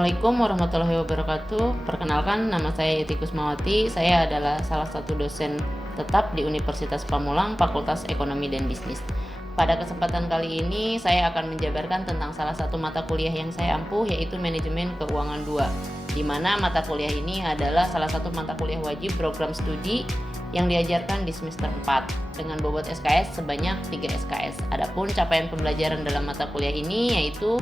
Assalamualaikum warahmatullahi wabarakatuh. Perkenalkan, nama saya Yeti Kusmawati. Saya adalah salah satu dosen tetap di Universitas Pamulang, Fakultas Ekonomi dan Bisnis. Pada kesempatan kali ini, saya akan menjabarkan tentang salah satu mata kuliah yang saya ampuh, yaitu Manajemen Keuangan 2, di mana mata kuliah ini adalah salah satu mata kuliah wajib program studi yang diajarkan di semester 4 dengan bobot SKS sebanyak 3 SKS. Adapun capaian pembelajaran dalam mata kuliah ini yaitu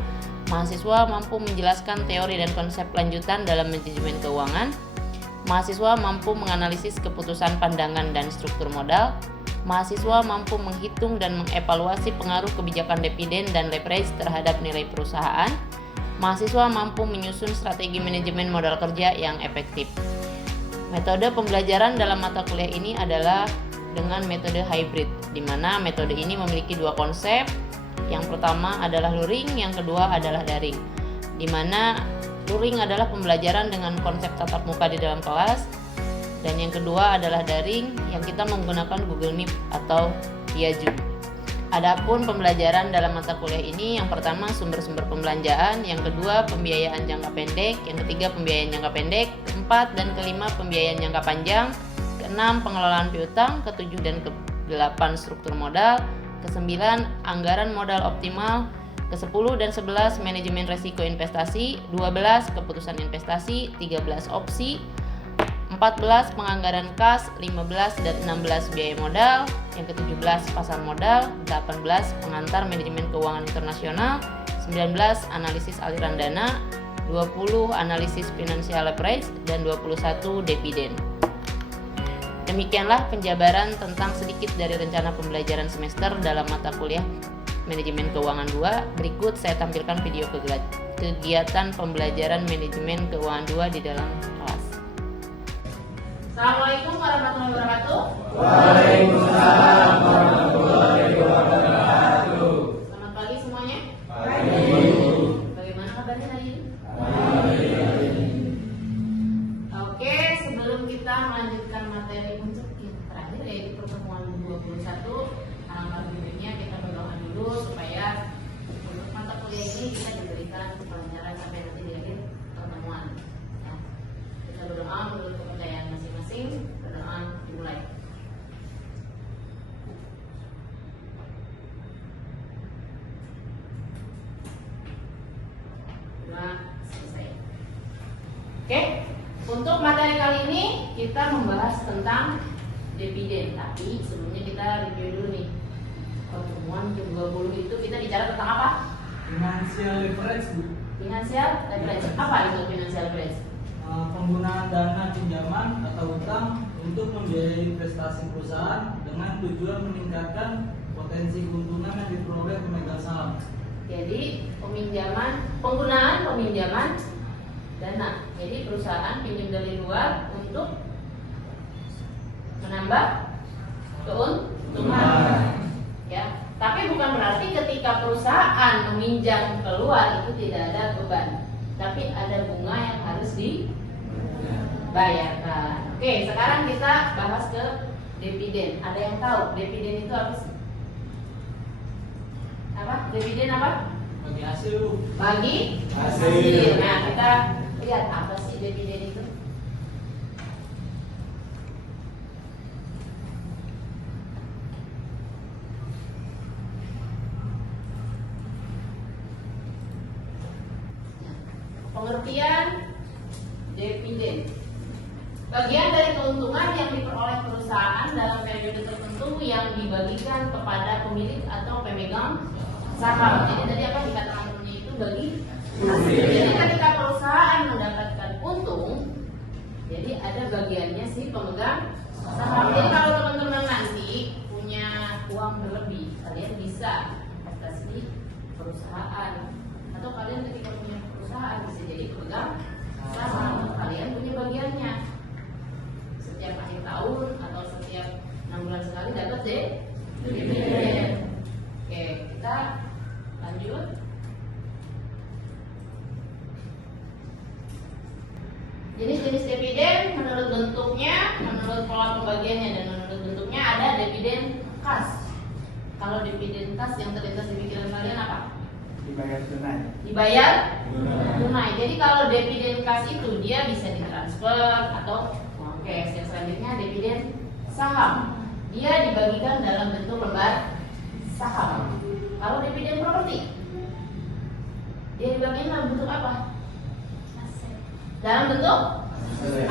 mahasiswa mampu menjelaskan teori dan konsep lanjutan dalam manajemen keuangan, mahasiswa mampu menganalisis keputusan pandangan dan struktur modal, mahasiswa mampu menghitung dan mengevaluasi pengaruh kebijakan dividen dan leverage terhadap nilai perusahaan, mahasiswa mampu menyusun strategi manajemen modal kerja yang efektif. Metode pembelajaran dalam mata kuliah ini adalah dengan metode hybrid, di mana metode ini memiliki dua konsep. Yang pertama adalah luring, yang kedua adalah daring. Di mana luring adalah pembelajaran dengan konsep tatap muka di dalam kelas, dan yang kedua adalah daring yang kita menggunakan Google Meet atau via Zoom. Adapun pembelajaran dalam mata kuliah ini, yang pertama sumber-sumber pembelanjaan, yang kedua pembiayaan jangka pendek, yang ketiga pembiayaan jangka pendek, keempat dan kelima pembiayaan jangka panjang, keenam pengelolaan piutang, ketujuh dan kedelapan struktur modal, ke-9 anggaran modal optimal, ke-10 dan 11 manajemen resiko investasi, 12 keputusan investasi, 13 opsi, 14 penganggaran kas, 15 dan 16 biaya modal, yang ke-17 pasar modal, 18 pengantar manajemen keuangan internasional, 19 analisis aliran dana, 20 analisis financial leverage, dan 21 dividen. Demikianlah penjabaran tentang sedikit dari rencana pembelajaran semester dalam mata kuliah Manajemen Keuangan 2. Berikut saya tampilkan video kegiatan pembelajaran Manajemen Keuangan 2 di dalam kelas. Assalamualaikum warahmatullahi wabarakatuh. Waalaikumsalam warahmatullahi wabarakatuh. Selamat pagi semuanya. Pagi. Bagaimana kabarnya hari ini? Oke, sebelum kita melanjutkan materi puncak yang terakhir yaitu pertemuan 21, alangkah baiknya kita berdoa dulu supaya untuk mata kuliah ini kita diberikan kelancaran sampai nanti di akhir pertemuan. Ya. Kita berdoa menurut kepercayaan masing-masing. Berdoa dimulai. Doa selesai. Oke. Untuk materi kali ini kita membahas tentang dividen, tapi sebelumnya kita review dulu nih. Pertemuan ke-20 itu kita bicara tentang apa? Financial leverage, Bu. Financial leverage. Apa itu financial leverage? Penggunaan dana pinjaman atau utang untuk membiayai prestasi perusahaan dengan tujuan meningkatkan potensi keuntungan yang diperoleh pemegang saham. Jadi penggunaan peminjaman dana. Jadi perusahaan pinjam dari luar untuk menambah keuntungan. Ya, tapi bukan berarti ketika perusahaan meminjam keluar itu tidak ada beban, tapi ada bunga yang harus dibayarkan. Oke, sekarang kita bahas ke dividen. Ada yang tahu dividen itu apa sih? Apa? Dividen apa? Bagi hasil, Bu. Bagi Hasil. Nah, kita lihat apa sih dividen itu? Pengertian dividen. Bagian dari keuntungan yang diperoleh perusahaan dalam periode tertentu yang dibagikan kepada pemilik atau pemegang saham. Jadi tadi apa dikatakan namanya itu bagi hasil. Jadi ketika perusahaan mendapatkan untung, jadi ada bagiannya si pemegang saham. Jadi kalau teman-teman nanti punya uang berlebih, kalian bisa investasi di perusahaan. Atau kalian ketika punya perusahaan bisa jadi pemegang saham. Kalian punya bagiannya. Setiap akhir tahun atau setiap 6 bulan sekali dapat deh dividen. Oke, kita lanjut. Jenis-jenis dividen menurut bentuknya, menurut pola pembagiannya, dan menurut bentuknya ada dividen kas. Kalau dividen kas yang terlintas di pikiran kalian apa? Dibayar tunai. Dibayar tunai. Jadi kalau dividen kas itu dia bisa ditransfer atau uang cash. Yang selanjutnya dividen saham. Dia dibagikan dalam bentuk lembar saham. Kalau dividen properti, dia dibagikan dalam bentuk apa? Aset. Dalam bentuk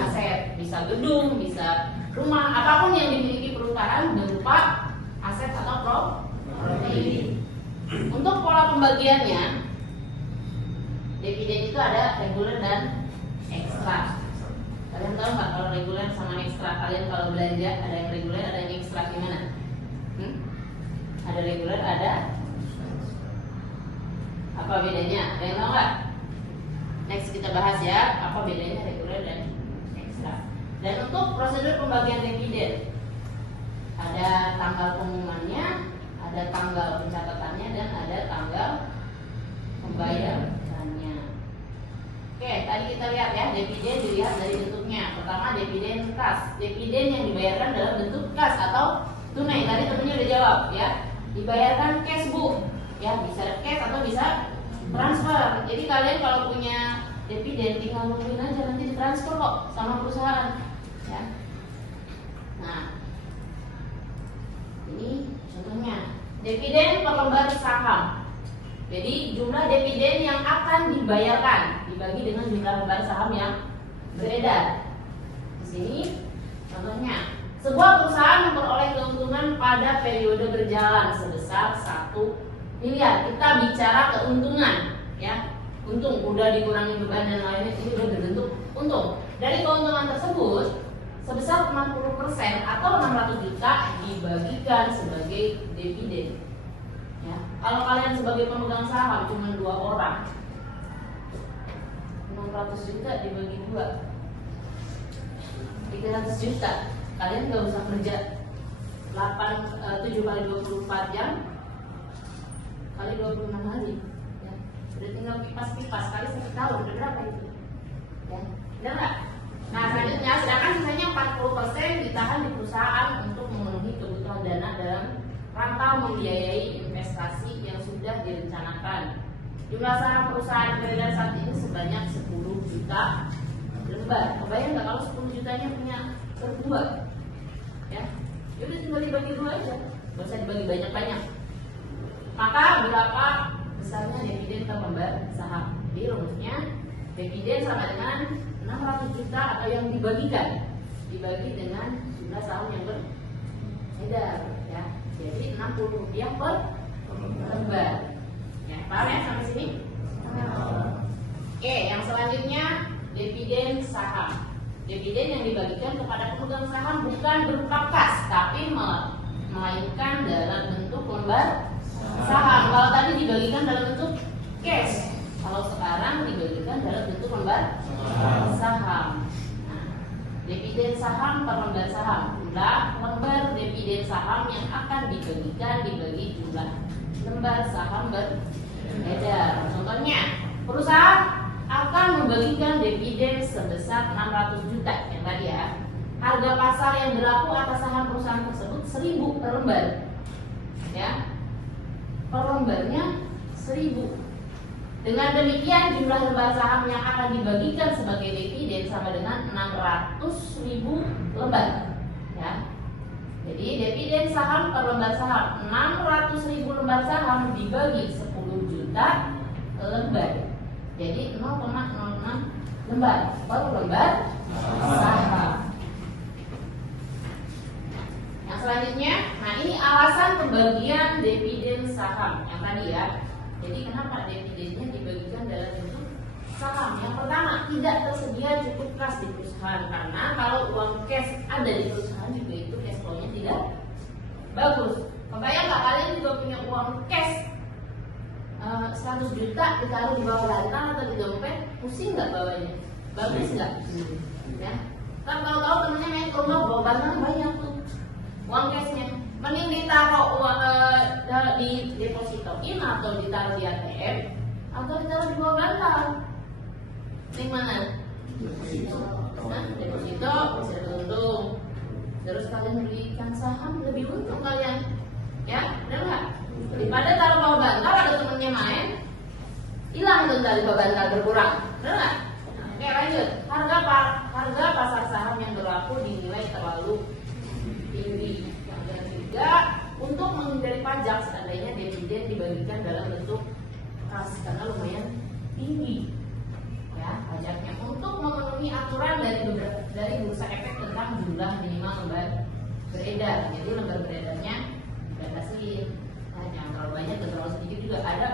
aset. Bisa gedung, bisa rumah, apapun yang dimiliki perusahaan berupa aset atau properti. Untuk pola pembagiannya, dividen itu ada reguler dan ekstra. Kalian tahu nggak kalau reguler sama ekstra? Kalian kalau belanja ada yang reguler, ada yang ekstra, gimana? Ada reguler, ada apa bedanya? Ada yang tahu nggak? Next kita bahas ya, apa bedanya reguler dan ekstra. Dan untuk prosedur pembagian dividen, ada tanggal pengumumannya, ada tanggal pencatatannya, dan ada tanggal pembayarannya. Oke, tadi kita lihat ya, dividen dilihat dari bentuknya. Pertama, dividen kas. Dividen yang dibayarkan dalam bentuk kas atau tunai. Tadi temennya udah jawab ya. Dibayarkan cash bu, ya bisa cash atau bisa transfer. Jadi kalian kalau punya dividen tinggal nungguin aja, nanti ditransfer kok sama perusahaan. Ya. Nah, ini contohnya. Dividen per lembar saham. Jadi jumlah dividen yang akan dibayarkan dibagi dengan jumlah lembar saham yang beredar. Di sini contohnya, sebuah perusahaan memperoleh keuntungan pada periode berjalan sebesar 1 miliar. Kita bicara keuntungan, ya. Untung udah dikurangi beban dan lainnya, ini udah berbentuk untung. Dari keuntungan tersebut sebesar 60% atau 600 juta dibagikan sebagai dividen. Ya. Kalau kalian sebagai pemegang saham cuma 2 orang, 600 juta dibagi 2, 300 juta. Kalian nggak usah kerja 7 kali 24 jam kali 26 hari. Ya. Udah tinggal kipas-kipas kali 1 tahun, udah berapa itu? Ya. Benar nggak? Nah selanjutnya, sedangkan sisanya 40% ditahan di perusahaan untuk memenuhi kebutuhan dana dalam rangka membiayai investasi yang sudah direncanakan. Jumlah saham perusahaan beredar saat ini sebanyak 10 juta lembar. Kebayang nggak kalau 10 jutanya punya berdua? Ya, udah tinggal dibagi 2 aja, nggak usah dibagi banyak-banyak. Maka berapa besarnya dividen per lembar saham? Jadi rumusnya dividen sama dengan 600 juta atau yang dibagikan dibagi dengan jumlah saham yang beredar, ya. Jadi 60 rupiah per lembar. Ya, paham ya sampai sini? Oke, yang selanjutnya dividen saham. Dividen yang dibagikan kepada pemegang saham bukan berupa kas, tapi melainkan dalam bentuk lembar saham. Kalau tadi dibagikan dalam bentuk cash, kalau sekarang dibagikan dalam bentuk lembar saham. Nah, dividen saham per lembar saham. Jumlah lembar dividen saham yang akan dibagikan dibagi jumlah lembar saham beredar. Contohnya, perusahaan akan membagikan dividen sebesar 600 juta yang tadi ya. Harga pasar yang berlaku atas saham perusahaan tersebut 1000 per lembar. Ya. Per lembarnya 1000. Dengan demikian jumlah lembar saham yang akan dibagikan sebagai dividen sama dengan 600.000 lembar. Ya. Jadi dividen saham per lembar saham 600.000 lembar saham dibagi 10 juta lembar. Jadi 0,06 lembar per lembar saham. Yang selanjutnya, nah ini alasan pembagian dividen saham yang tadi ya. Jadi kenapa dividennya dibagikan dalam bentuk saham? Yang pertama, tidak tersedia cukup kas di perusahaan, karena kalau uang cash ada di perusahaan juga itu cash flow-nya tidak bagus. Kebayang nggak kalian juga punya uang cash 100 juta ditaruh di bawah lantai atau di dompet, pusing nggak bawanya? Bagus nggak? Ya. Kan kalau tahu temennya main ke rumah bawa bantal banyak tuh uang cashnya. Mending ditaruh di depositoin atau ditaruh di ATM atau ditaruh di bawah bantal. Yang mana? Nah, deposito bisa untung. Terus kalian belikan saham lebih untung kalian, ya, benar nggak? Daripada taruh bawah bantal ada temennya main, hilang tuh dari beban berkurang. Benar nggak? Oke, lanjut. Harga pasar saham yang berlaku dinilai terlalu tinggi. Yang ketiga, untuk menghindari pajak seandainya dividen dibagikan dalam bentuk kas karena lumayan tinggi ya pajaknya. Untuk memenuhi aturan dari bursa efek tentang jumlah minimal lembar beredar. Jadi lembar beredarnya dibatasi. Nah, jangan terlalu banyak dan terlalu sedikit juga ada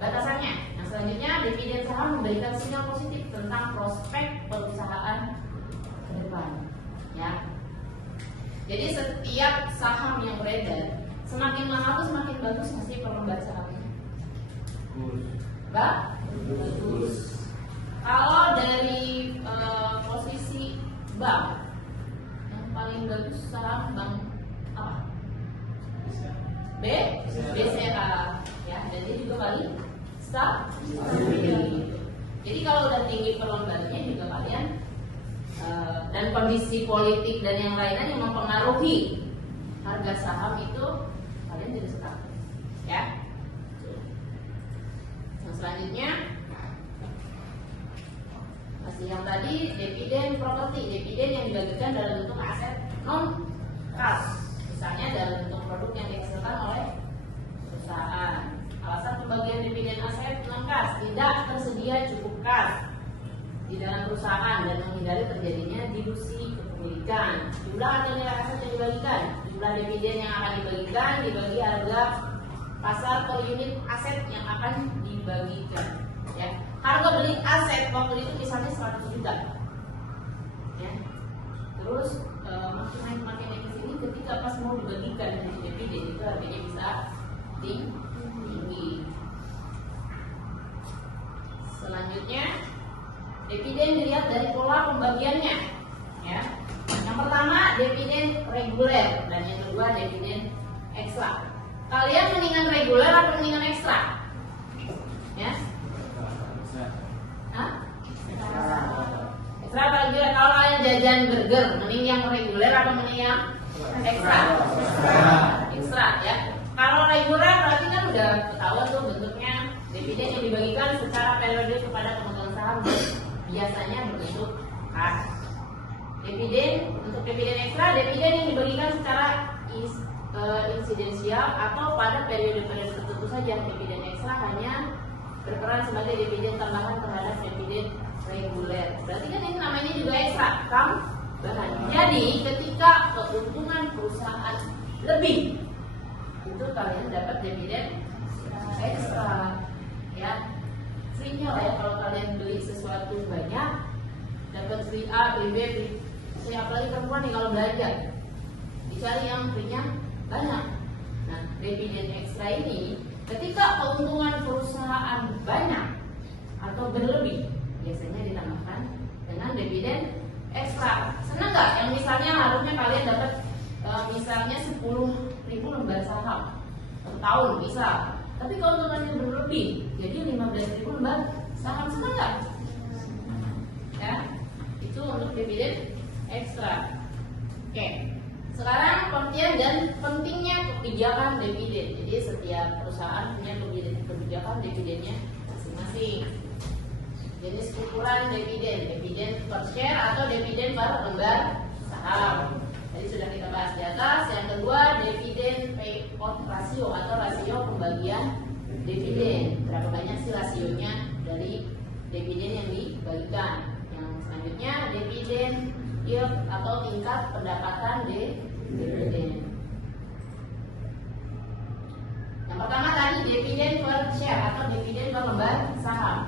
batasannya. Nah, selanjutnya dividen saham memberikan sinyal positif tentang prospek perusahaan ke depan ya. Jadi setiap saham yang beredar semakin lama tuh semakin bagus masih perlembar sahamnya. Bagus. Kalau dari posisi bank yang paling bagus saham bank apa? BCA ya, dan dia juga paling stabil. Jadi kalau udah tinggi perlembarnya juga kalian dan kondisi politik dan yang lainnya yang mempengaruhi harga saham itu kalian jadi stabil ya. Yang selanjutnya masih yang tadi dividen properti, dividen yang dibagikan dalam bentuk aset non kas, misalnya dalam bentuk produk yang dihasilkan oleh perusahaan. Alasan pembagian dividen aset non kas, tidak tersedia cukup kas di dalam perusahaan dan menghindari terjadinya dilusi kepemilikan. Jumlah atau nilai aset yang dibagikan, jumlah dividen yang akan dibagikan dibagi harga pasar per unit aset yang akan dibagikan ya. Harga beli aset waktu itu misalnya 100 juta ya. Terus makin naik ke sini ketika pas mau dibagikan dari dividen itu harganya bisa tinggi. Selanjutnya dividen dilihat dari pola pembagiannya ya. Yang pertama dividen reguler dan yang kedua dividen ekstra. Kalian mendingan reguler atau mendingan ekstra? Ya? Hah? Ekstra apa reguler? Kalau kalian jajan burger, mending yang reguler atau mending yang ekstra? Ekstra ya. Kalau reguler berarti kan udah ketahuan tuh bentuknya dividen yang dibagikan secara periode kepada pemegang saham biasanya berbentuk kas. Dividen untuk dividen ekstra, dividen yang dibagikan secara insidensial atau pada periode-periode tertentu saja. Dividen ekstra hanya berperan sebagai dividen tambahan terhadap dividen reguler. Berarti kan ini namanya juga ekstra, tambahan. Jadi ketika keuntungan perusahaan lebih, itu kalian dapat dividen ekstra. Ya, seringnya lah ya kalau kalian beli sesuatu banyak, dapat beli A, beli B, beli C, apalagi perempuan nih kalau belanja, dicari yang belinya banyak. Nah, dividen ekstra ini ketika keuntungan perusahaan banyak atau berlebih, biasanya ditambahkan dengan dividen ekstra. Senang nggak? Yang misalnya harusnya kalian dapat misalnya 10.000 lembar saham per tahun bisa, tapi keuntungannya berlebih, jadi 15.000 lembar saham. Senang nggak? Ya, itu untuk dividen ekstra. Oke. Sekarang pengertian dan pentingnya kebijakan dividen. Jadi setiap perusahaan punya kebijakan dividennya masing-masing. Jenis ukuran dividen, dividen per share atau dividen per lembar saham. Tadi sudah kita bahas di atas. Yang kedua, dividen payout ratio atau rasio pembagian dividen. Berapa banyak sih rasionya dari dividen yang dibagikan? Yang selanjutnya, dividen yield atau tingkat pendapatan dividen. Yang pertama tadi dividen per share atau dividen per lembar saham.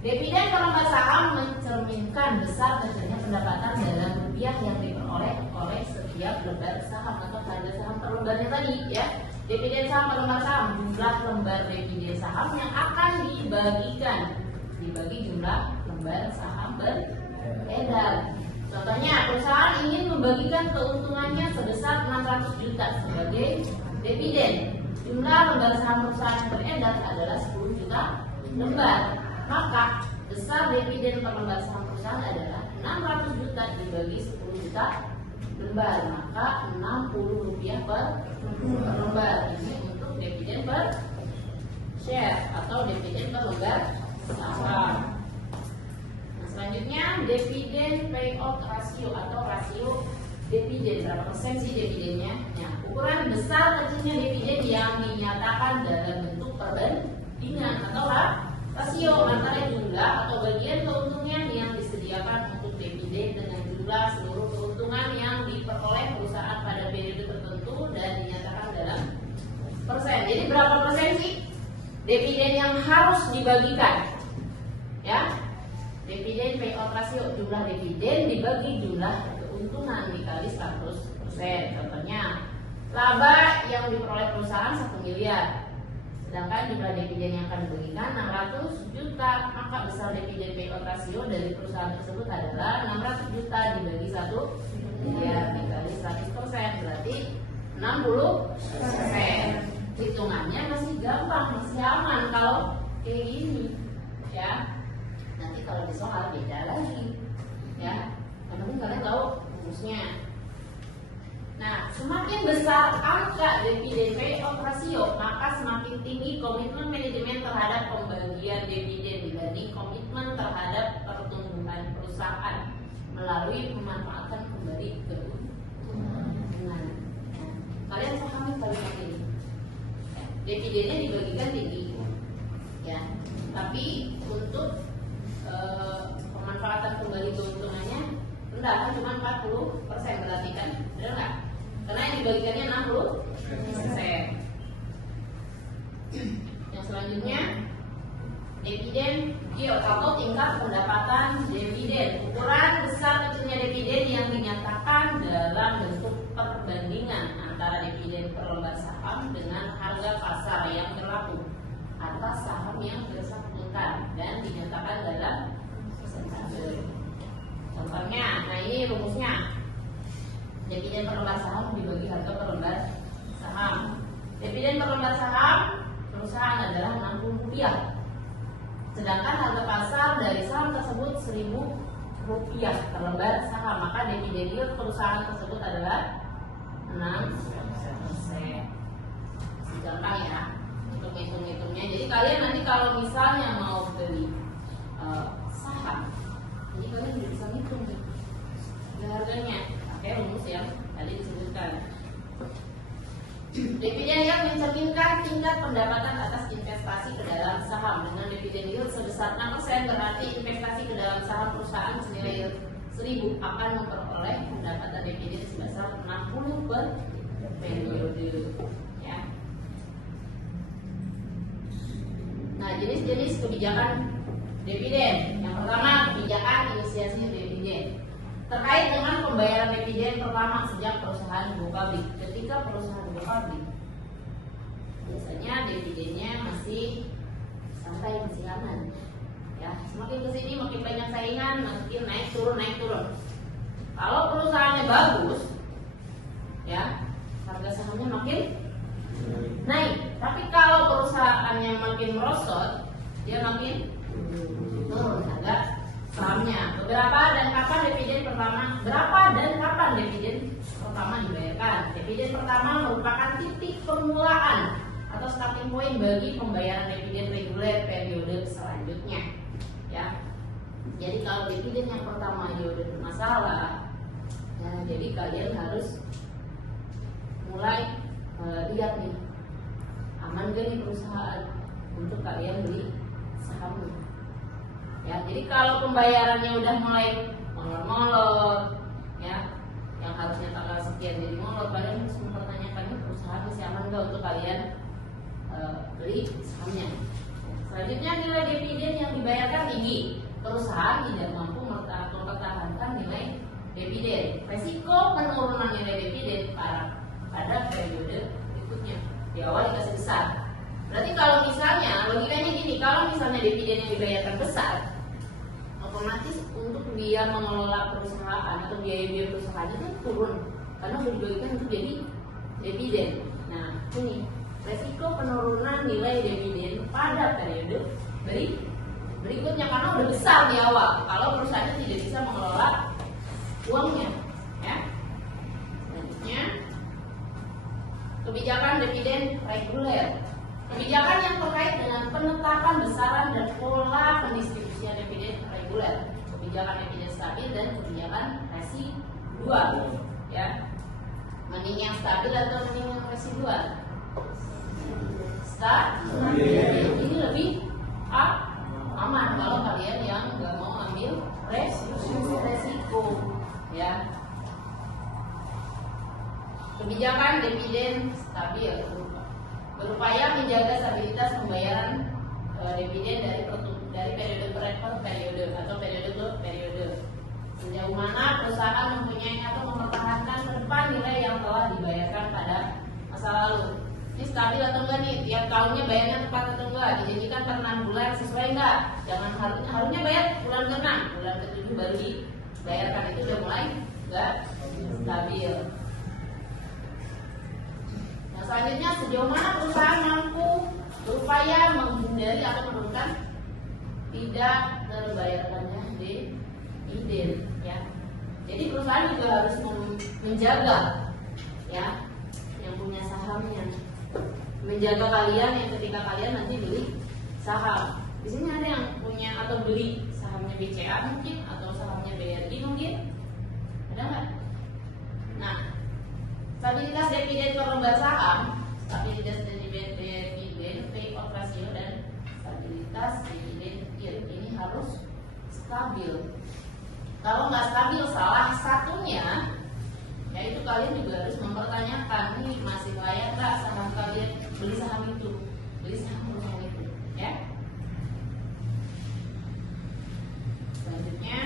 Dividen per lembar saham mencerminkan besar kecilnya pendapatan dalam rupiah yang diperoleh oleh setiap lembar saham atau harga saham per lembarnya tadi ya. Dividen saham per lembar saham, jumlah lembar dividen saham yang akan dibagikan, dibagi jumlah lembar saham beredar. Contohnya, perusahaan ingin membagikan keuntungannya sebesar 600 juta sebagai dividen. Jumlah lembar saham perusahaan yang beredar adalah 10 juta lembar. Maka besar dividen per lembar saham perusahaan adalah 600 juta dibagi 10 juta lembar. Maka 60 rupiah per lembar. Ini untuk dividen per share atau dividen per lembar saham. Nah, selanjutnya dividen payout ratio atau rasio dividen, berapa persen sih dividennya? Nah, ukuran besar kecilnya dividen yang dinyatakan dalam bentuk perbandingan atau rasio antara jumlah atau bagian keuntungan yang disediakan untuk dividen dengan jumlah seluruh keuntungan yang diperoleh perusahaan pada periode tertentu dan dinyatakan dalam persen. Jadi berapa persen sih dividen yang harus dibagikan? Ya, dividen payout ratio, jumlah dividen dibagi jumlah keuntungan dikali 100%. Contohnya, laba yang diperoleh perusahaan 1 miliar, sedangkan jumlah dividen yang akan dibagikan 600 juta, maka besar dividen payout ratio dari perusahaan tersebut adalah 600 juta dibagi 1 miliar dikali 100%, berarti 60%. Hitungannya masih gampang, masih aman kalau kayak gini, ya. Nanti kalau di soal beda lagi, ya. Yang penting kalian tahu rumusnya. Nah, semakin besar angka dividen payout ratio, maka semakin tinggi komitmen manajemen terhadap pembagian dividen dibanding komitmen terhadap pertumbuhan perusahaan melalui memanfaatkan kembali keuntungan. Nah, kalian pahami kalimat ini? Dividennya dibagikan tinggi, ya. Tapi untuk pemanfaatan kembali keuntungannya rendah, kan cuma 40% berarti kan, benar nggak? Karena yang dibagikannya 60%. Yang selanjutnya dividen yield atau tingkat pendapatan dividen, ukuran besar kecilnya dividen yang dinyatakan dalam bentuk perbandingan antara dividen per lembar saham dengan harga pasar yang berlaku atas saham yang bersangkutan dan dinyatakan dalam persentase. Contohnya, nah ini rumusnya. Dividen per lembar saham dibagi harga per lembar saham. Dividen per lembar saham perusahaan adalah Rp60, sedangkan harga pasar dari saham tersebut Rp1.000 per lembar saham, maka dividen yield perusahaan tersebut adalah 6%. Gampang ya untuk hitung-hitungnya. Jadi kalian nanti kalau misalnya mau beli saham, jadi kalian bisa hitung harganya pakai rumus yang tadi disebutkan. Dividen yang mencerminkan tingkat pendapatan atas investasi ke dalam saham dengan dividen yield sebesar 6%, berarti investasi ke dalam saham perusahaan senilai 1.000 akan memperoleh pendapatan dividen sebesar 60 per periode. Ya. Nah, jenis-jenis kebijakan dividen. Yang pertama, kebijakan inisiasi dividen. Terkait dengan pembayaran dividen pertama sejak perusahaan go public. Ketika perusahaan go public, biasanya dividennya masih santai, masih aman. Ya, semakin kesini makin banyak saingan, makin naik turun. Kalau perusahaannya bagus, ya harga sahamnya makin naik. Tapi kalau perusahaannya makin merosot, dia makin turun harga sahamnya. Berapa dan kapan dividen pertama dibayarkan? Dividen pertama merupakan titik permulaan atau starting point bagi pembayaran dividen reguler periode selanjutnya. Ya, jadi kalau dividen yang pertama aja udah bermasalah, ya, jadi kalian harus mulai lihat nih, aman gak nih perusahaan untuk kalian beli sahamnya. Ya, jadi kalau pembayarannya udah mulai molor-molor, ya, yang harusnya tanggal sekian jadi molor, kalian harus mempertanyakan perusahaan masih aman gak untuk kalian beli sahamnya. Selanjutnya, nilai dividen yang dibayarkan tinggi, perusahaan tidak mampu mempertahankan nilai dividen. Resiko penurunan nilai dividen pada periode berikutnya. Di awal dikasih besar. Berarti kalau misalnya logikanya gini, kalau misalnya dividen yang dibayarkan besar, otomatis untuk dia mengelola perusahaan atau biaya-biaya perusahaan itu turun karena sudah dibagikan untuk jadi dividen. Nah, ini resiko penurunan nilai dividen pada periode berikutnya karena udah besar di awal. Kalau perusahaan tidak bisa mengelola uangnya, ya. Selanjutnya, kebijakan dividen reguler. kebijakan yang terkait dengan penetapan besaran dan pola pendistribusian dividen reguler, kebijakan dividen stabil dan kebijakan residual. Ya, mending yang stabil atau mending yang residual? Stabil. Ini lebih aman kalau kalian yang nggak mau ambil resiko. Ya. Kebijakan dividen stabil berupaya menjaga stabilitas pembayaran dividen dari periode ke periode atau periode ke periode. Sejauh mana perusahaan mempunyai atau mempertahankan ke depan nilai yang telah dibayarkan pada masa lalu. Ini stabil atau enggak nih? Tiap tahunnya bayarnya tepat atau enggak? Dijanjikan per 6 bulan sesuai enggak? Jangan harusnya bayar bulan ke-6, bulan ke-7 baru dibayarkan. Itu udah mulai enggak stabil. Nah, selanjutnya sejauh mana perusahaan mampu berupaya menghindari atau menurunkan tidak terbayarkannya dividen, ya. Jadi perusahaan juga harus menjaga, ya, yang punya sahamnya, menjaga kalian yang ketika kalian nanti beli saham. Di sini ada yang punya atau beli sahamnya BCA mungkin atau sahamnya BRI mungkin, ada nggak? Nah, stabilitas dividen per lembar saham, stabilitas dividen payout ratio dan stabilitas dividen yield ini harus stabil. Kalau nggak stabil salah satunya, yaitu kalian juga harus mempertanyakan nih masih layak nggak saham kalian beli saham itu, beli saham perusahaan itu, ya. Selanjutnya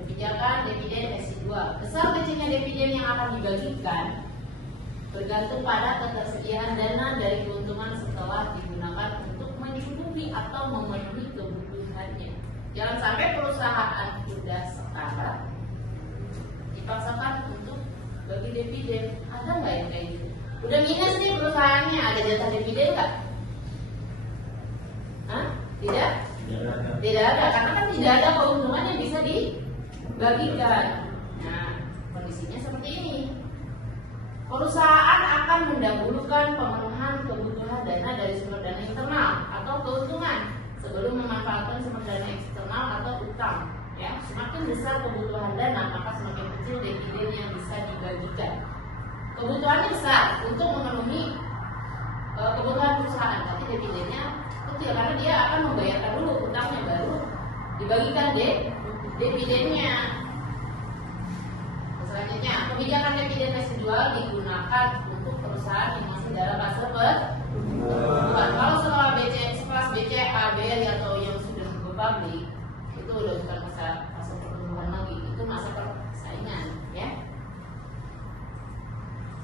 kebijakan dividen residual. Besar kecilnya dividen yang akan dibagikan bergantung pada ketersediaan dana dari keuntungan setelah digunakan untuk mencukupi atau memenuhi kebutuhannya. Jangan sampai perusahaan sudah sekarat dipaksakan untuk bagi dividen. Ada nggak yang kayak gitu? Udah minus nih perusahaannya, ada jatah dividen nggak? Hah? Tidak? Tidak ada, karena kan tidak ada keuntungan yang bisa dibagikan. Nah, kondisinya seperti ini. Perusahaan akan mendahulukan pemenuhan kebutuhan dana dari sumber dana internal atau keuntungan sebelum memanfaatkan sumber dana eksternal atau utang. Ya, semakin besar kebutuhan dana, maka semakin kecil dividen yang bisa dibagikan. Kebutuhannya besar untuk memenuhi kebutuhan perusahaan, tapi dividennya kecil karena dia akan membayarkan dulu utangnya baru dibagikan dividennya. Selanjutnya, kebijakan dividen residual digunakan untuk perusahaan yang masih dalam fase pertumbuhan. Kalau sekelas BCA, BRI atau yang sudah go public, itu udah bukan fase pertumbuhan lagi, itu masa persaingan, ya.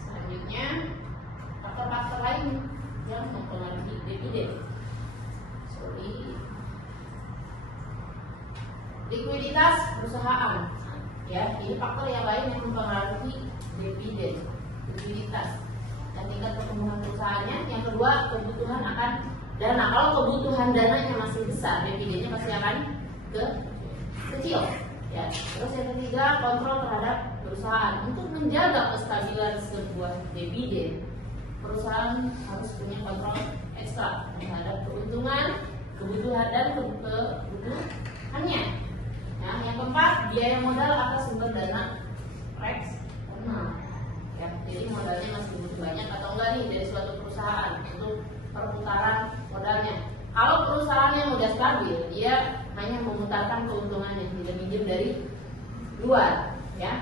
Selanjutnya, faktor-faktor lain yang mempengaruhi dividen. Likuiditas perusahaan. Ya, ini faktor yang lain yang mempengaruhi dividen, likuiditas dan tingkat pertumbuhan perusahaannya. Yang kedua, kebutuhan akan dana. Kalau kebutuhan dananya masih besar, dividennya pasti akan kecil. Ya. Terus yang ketiga, kontrol terhadap perusahaan. Untuk menjaga kestabilan sebuah dividen, perusahaan harus punya kontrol ekstra terhadap keuntungan, kebutuhan dan kebutuhannya. Nah, yang keempat, biaya modal atas sumber dana eksternal. Ya, jadi modalnya masih butuh banyak atau enggak nih dari suatu perusahaan untuk perputaran modalnya. Kalau perusahaan yang udah stabil, dia hanya memutarkan keuntungannya, tidak minjem dari luar. Ya.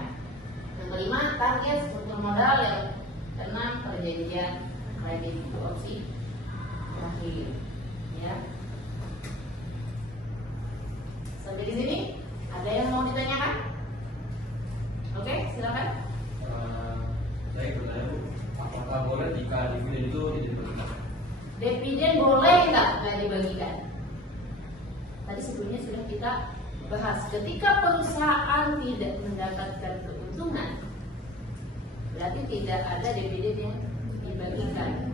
Yang kelima, target struktur modal. Yang keenam, perjanjian kredit opsi terakhir. Ya. Sampai di sini. Ada yang mau ditanyakan? Oke, silakan. Saya bertanya, Bu, apakah boleh jika dividen itu tidak dibagikan? Dividen boleh nggak dibagikan? Tadi sebelumnya sudah kita bahas. Ketika perusahaan tidak mendapatkan keuntungan, berarti tidak ada dividen yang dibagikan.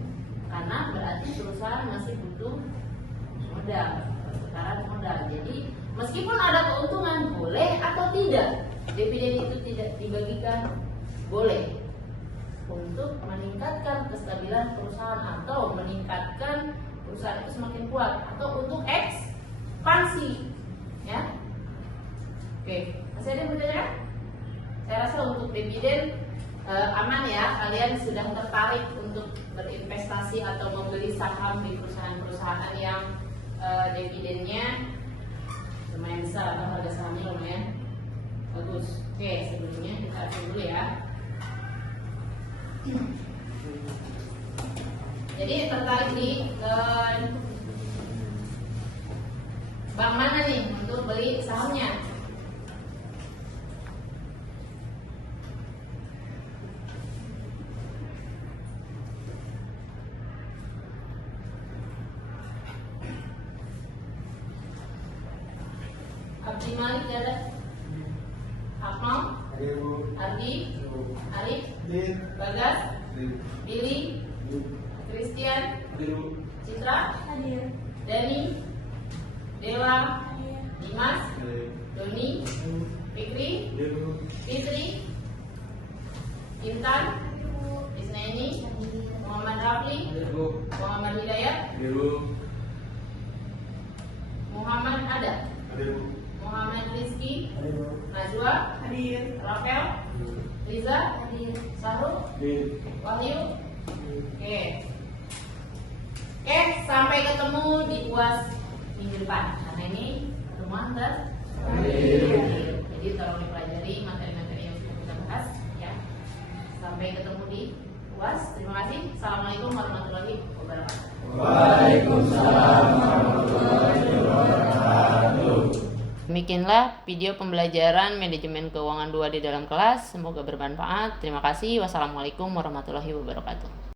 Karena berarti perusahaan masih butuh modal, perputaran modal. Jadi meskipun ada keuntungan, boleh atau tidak dividen itu tidak dibagikan? Boleh. untuk meningkatkan kestabilan perusahaan atau meningkatkan perusahaan itu semakin kuat atau untuk ekspansi, ya. Oke, masih ada yang bertanya? Saya rasa untuk dividen aman ya, kalian sudah tertarik untuk berinvestasi atau membeli saham di perusahaan-perusahaan yang dividennya lumayan besar atau harga sahamnya lumayan bagus. Oke, sebelumnya kita atur dulu ya. Jadi tertarik di bank mana nih untuk beli sahamnya? Abdi Malik ada? Akmal? Ardi? Arif? Bagas? Billy? Christian? Citra? Dani? Dewa? Dimas? Doni? Fikri? Fitri? Intan? Isnaini? Muhammad Rafli? Muhammad Hidayat? Muhammad Ada? Muhammad Rizky, Najwa, Rafael, Riza, Sahrul, Wahyu. Oke, sampai ketemu di UAS minggu depan. Karena ini pertemuan jadi tolong dipelajari materi-materi yang sudah kita bahas, ya. Sampai ketemu di UAS. Terima kasih. Assalamualaikum warahmatullahi wabarakatuh. Waalaikumsalam warahmatullahi wabarakatuh. Demikianlah video pembelajaran manajemen keuangan 2 di dalam kelas. Semoga bermanfaat. Terima kasih. Wassalamualaikum warahmatullahi wabarakatuh.